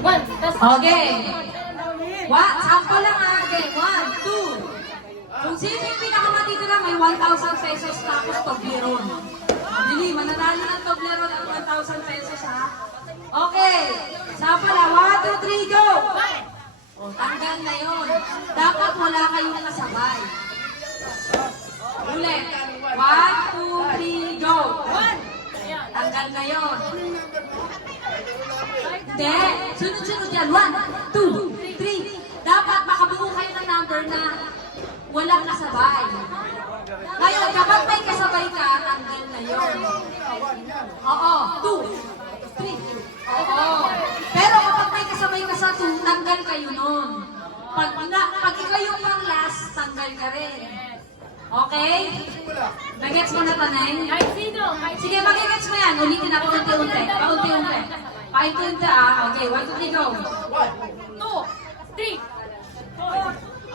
Okay. Sample lang ha. Okay, 1, 2. Kung sino yung pinakamatitira, may 1,000 pesos tapos Toblerone. Dili, mananalo ng Toblerone at 1,000 pesos ha. Okay. Sample ha. 1, 2, 3, go! O, tanggal na yun. Dapat wala kayong kasabay. Ulit. 1, 2, 3, go! Tanggal na yun. Hindi. Sunod-sunod yan. 1, 2, 3. Dapat makabuo kayo ng number na walang kasabay. Ngayon, kapag may kasabay ka, tanggal na yun. Oo. 2, 3. Oo. Pero kapag may kasabay ka sa 2, tanggal kayo nun. Pag ikaw yung pang last, tanggal ka rin. Okay? Nag-gets mo na, Tanay? Sige, mag-gets mo yan. Ulitin ako unti-unti. Paunti-unti. Paunti-unti Okay, 1, 2, 3, go. 1, 2, 3.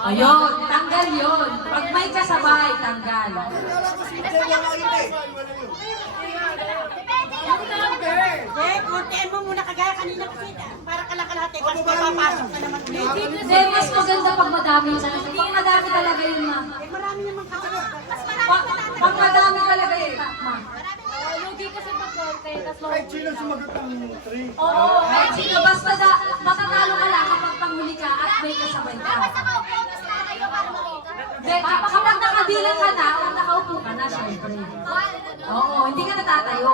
Ayun, tanggal yun. Pag may kasabay, tanggal. Kuntiin mo muna kagaya kanina kasi para kalakalahati. Mas mapapasok na naman ulit. Hindi, mas maganda pag madami sa kasi. Pag madami talaga yun, ma. Marami naman kasabay. Pag madami talaga yun, ma. Lugi kasi pag konti, tas Kahit sino sumagot ng 3. Oo, kahit sino, basta matatalo ka lang kapag panghuli ka at may kasabay ka. Hindi, kapag nakabilang ka na o nakaupo ka na, syempre. Oo, hindi ka natatayo.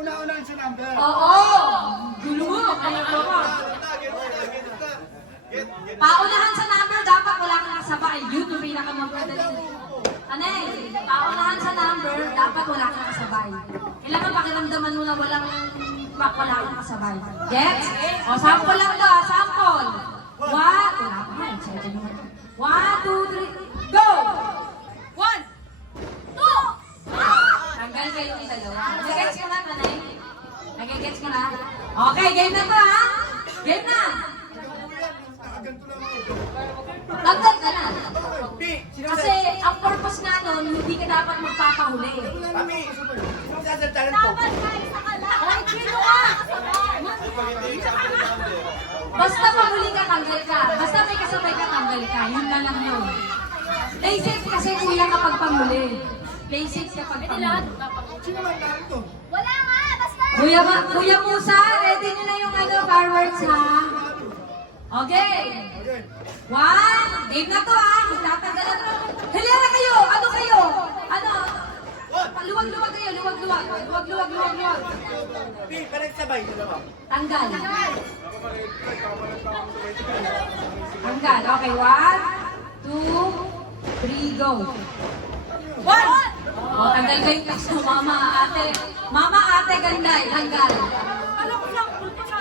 Una-unahan sa number. Oo, gulo mo. Paunahan sa number, dapat wala kang kasabay. Yun yung pinakamagmadali. Anay, paunahan sa number, dapat wala kang kasabay. Kailangan pakiramdaman mo na wala kang kasabay. Gets? O, sample lang to, sample. 1, 2, 3, go! 1, 2. Tanggal kayo yung dalawa. Nag-gets mo na, Tanay? Nag-gets mo na? Okay, game na to, ha? Game na! Tanggal ka na. Kasi ang purpose nga nun, hindi ka dapat magpapahuli. Kami, sino sasaltalan to? Kahit sino ka! Basta pahuli ka, tanggal ka. Basta may kasabay ka, tanggal ka. Yun na lang yun. Play safe kasi kuya kapag panghuli. Play safe kapag panghuli. Sino man narito? Kuya Musa, ready nyo na yung fireworks ha? Okay. 1, game na to ha. Tatagalan to. Hilera kayo! Ano kayo? Ano? Luwag-luwag kayo, luwag-luwag. Luwag-luwag. Pinagsabay, dalawa. Tanggal. Tanggal. Okay, 1, 2, 3, go. 1! O, tanggal kayo kasi mama, ate. Mama, ate, ganday. Tanggal.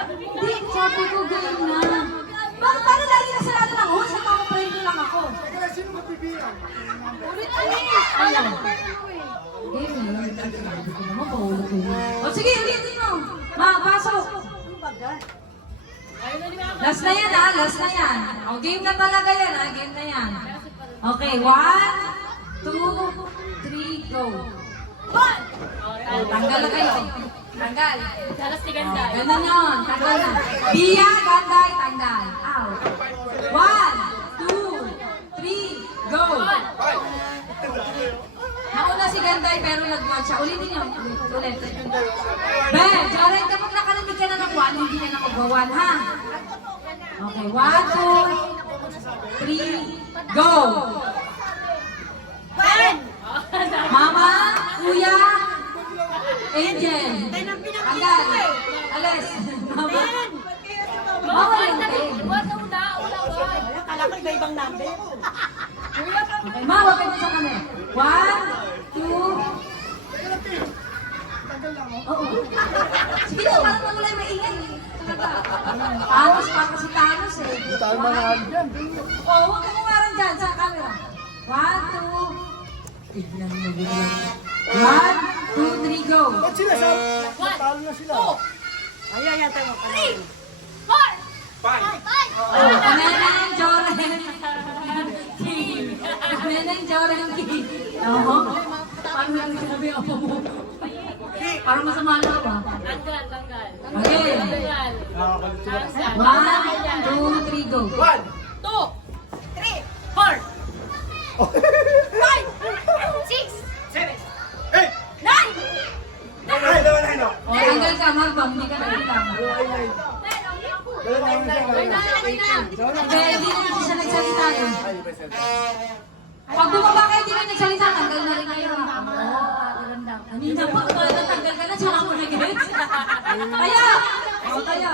Hindi, sabi ko ganyan na. Bakit para lagi nasarado ng host? Sa mga friend lang ako. Kaya sino magbibilang? Ulit Ano? Game na yun. Sabi ko naman, paulo ko yun. O sige, ulitin mo. Ma, pasok. Last na yan ha, last na yan. O, game na talaga yan ha, game na yan. Okay, 1, 2, 3, go. 1! O, tanggal na kayo. Tanggal. Dalas ni Ganda. Ganun yun, tanggal na. Bia, ganday, tanggal. Out. 1, 2, 3, go. Nauna si Ganday pero nag-1 siya. Ulitin niyo. Ulit. Ben, Joren, kapag nakarinig ka na ng 1, hindi na nakagawan, ha? Okay, 1, 2, 3, go! Mama, Kuya, Angel, Tanggal, Alis, Mama. Mama, Angel. Kala ko iba-ibang number. Okay, Ma, wapit mo sa kami. 1, 2, Tagal lang, oh. oo. Sige na, parang wala yung maingay. Thanos, parang si Thanos eh. Hindi tayo manahal dyan. Oo, huwag ka kumarang dyan sa camera. 1, 2, tignan mo yun. 1, 2, 3, go. Ba't sila sa... Natalo na sila. Ayan, tayo mo. 3, 4, 5. Oh, kami na yung Joren. Kami na yung Joren. Oo. Parang lang sinabi ako mo. Parang masama lang ba? Tanggal. Okay. Tanggal. 1, 2, 3, go. 1! 2, 3, 4, 5, 6, 7, 8! 9, Ay, dalawa na yun. O, tanggal ka, Marbang. Hindi ka nagbilang. Dalawa na yun. Hindi, hindi na siya nagsalita eh. Pag bumaba kayo, hindi ka nagsalita, tanggal na rin kayo. Kanina pa, tanggal ka na, tsaka mo nag-gets. Kaya! O, kaya.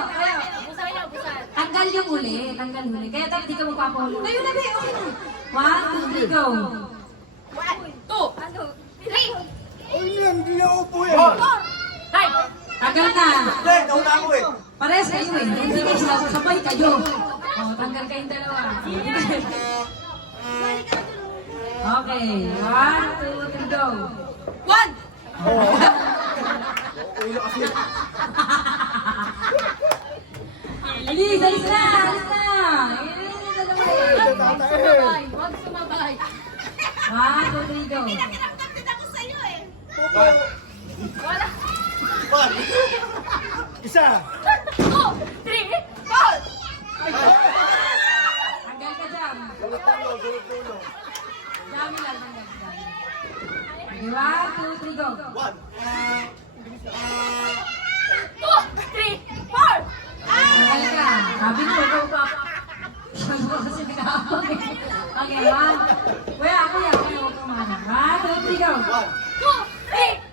Busan niya, busan. Tanggal yung uli, tanggal huli. Kaya tayo di ka magpapahulo. Ngayon na, be, okay na. 1, 2, 3, go. 2, 3, Ay, yan, hindi na upo yan. 5, Tanggal na. Hindi, nauna ako eh. Pares kayo eh. Hindi kayo sasabay kayo. O, tanggal kayong dalawa. Okay, 1, 2, 3, go. 1, Ulo kasi. Alis, alis na, alis na. Huwag sumabay, huwag sumabay. 1, 2, 3, go. Wala. 1! Isa! 2, 3, 4. Tanggal ka dyan. Gulot-gulo. Dami lang, tanggal. Okay, 1, 2, 3, go. 1! 2, 3, 4. Tanggal ka. Sabi ko, ikaw pa. Sabi ko kasi nag-aapag eh. Okay, 1. Kuya, huwag kumana. 1, 2, 3, go. 2, 3,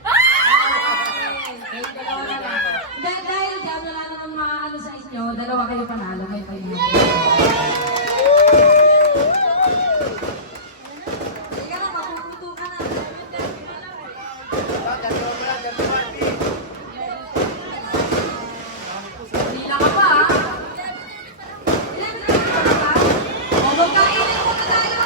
Okay, dalawa na lang. Dahil dyan wala namang maano sa inyo, dalawa kayo panalo. May pa yun. Teka na, mapuputo ka na. Pila ka pa, ha? Ilan na ka pa? O, magkainin mo na tayo.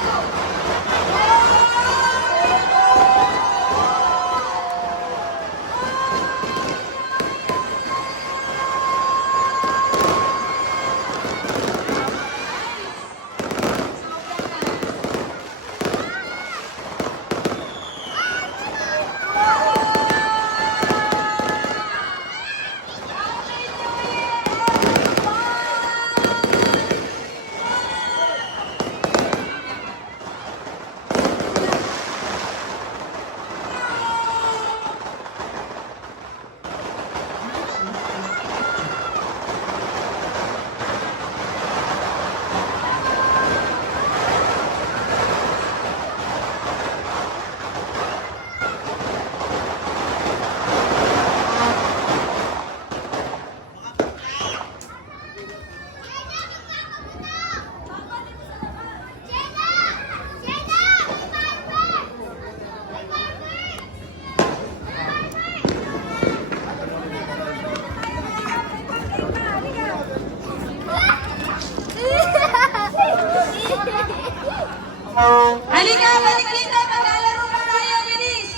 Halika, balik dito. Maglalaro pa tayo, bilis.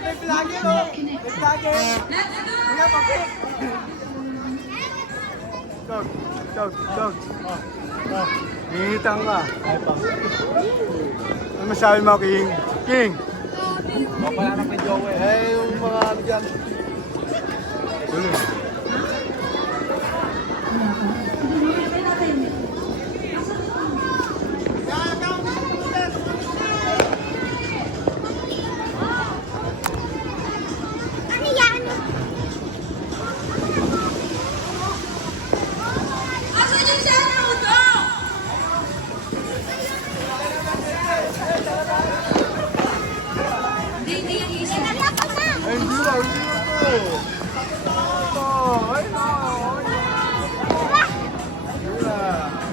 May vlogger oh! May vlogger! Let's go. Wala pa, Vic! Dog. Oh. Hihitang ka. Ay pa. Ano masabi mo, King? King! Papalanap ni Joey. Eh, yung mga ano dyan. Tuloy. Asan yung cellphone ko? Hindi yung isip. Ay, hindi na to. Ay, no.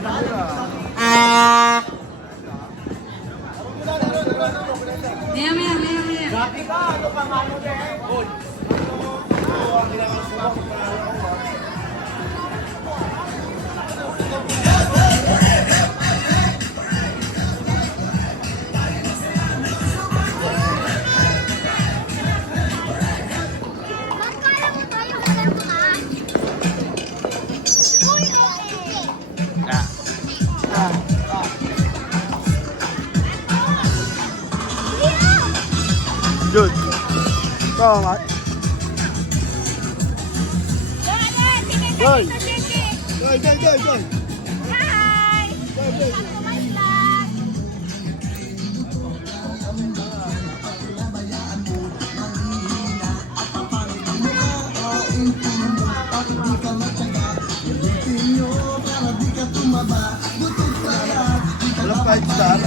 Maya. Dati ka, ano ka mano din? Gold. Good. Go, mate. Joy! Hi! Joy! Kumain lang! Walang 5 star.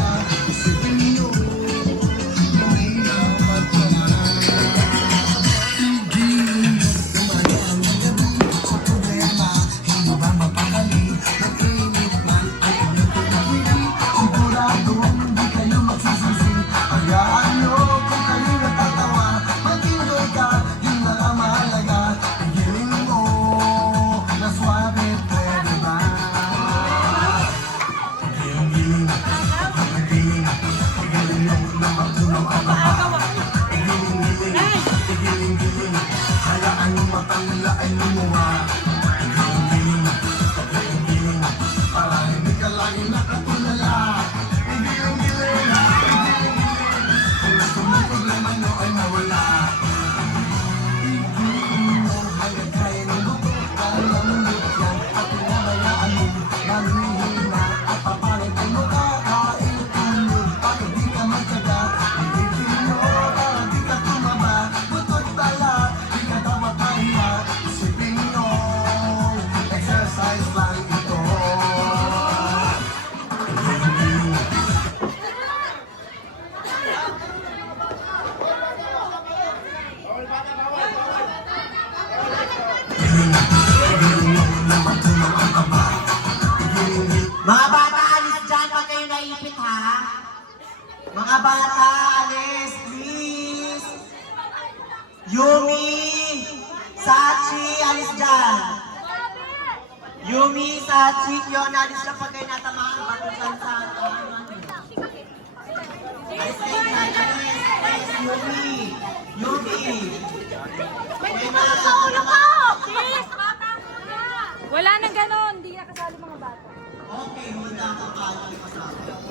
Mga bata, alis dyan pag kayo naipit, ha? Mga bata, alis, please! Yumi! Sachi, alis dyan! Yumi, Sachi, yun, alis dyan pag kayo natamaan. Batutan sa alis kayo dyan, alis, Yumi! Yumi! May mga Ulo ko! Please! Wala nang ganon. Hindi na kasali mga bata. Okay, hindi na ako kasama.